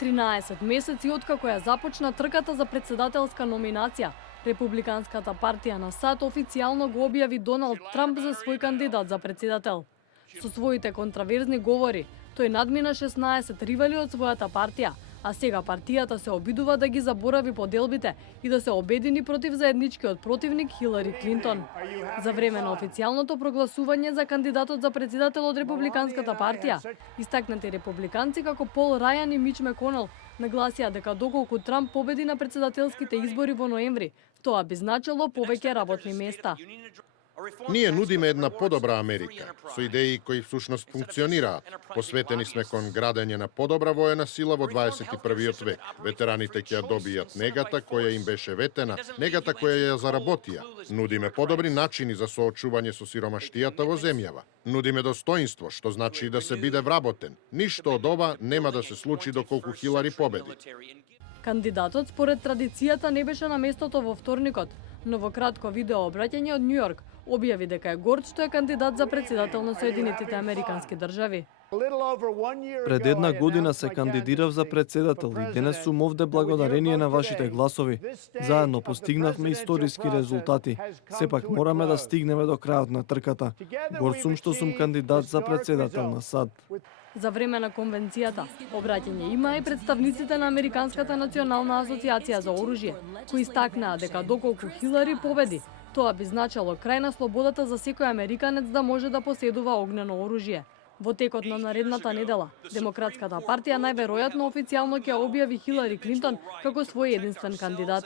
13 месеци откако ја започна трката за председателска номинација, Републиканската партија на САД официјално го објави Доналд Трамп за свој кандидат за председател. Со своите контраверзни говори, тој надмина 16 ривали од својата партија, а сега партијата се обидува да ги заборави поделбите и да се обедини против заедничкиот противник Хилари Клинтон. За време на официјалното прогласување за кандидатот за председател од Републиканската партија, истакнати републиканци како Пол Рајан и Мич Меконел нагласија дека доколку Трамп победи на председателските избори во ноември, тоа би значило повеќе работни места. Ние нудиме една подобра Америка, со идеи кои всушност функционираат. Посветени сме кон градење на подобра воена сила во 21. век. Ветераните ќе ја добијат негата која им беше ветена, негата која ја заработија. Нудиме подобри начини за соочување со сиромаштијата во земјава. Нудиме достоинство, што значи да се биде вработен. Ништо од ова нема да се случи доколку Хилари победи. Кандидатот според традицијата не беше на местото во вторникот, но во кратко видео обраќање од Њу Јорк објави дека е горд што е кандидат за председател на Соединетите Американски држави. Пред една година се кандидирав за председател и денес сум овде благодарение на вашите гласови. Заедно постигнавме историски резултати. Сепак мораме да стигнеме до крајот на трката. Горд сум што сум кандидат за председател на САД. За време на конвенцијата, обраќање има и представниците на Американската национална асоциација за оружје, кои истакнаа дека доколку Хилари победи, тоа би значило крај на слободата за секој американец да може да поседува огнено оружје. Во текот на наредната недела, Демократската партија најверојатно официјално ќе објави Хилари Клинтон како свој единствен кандидат.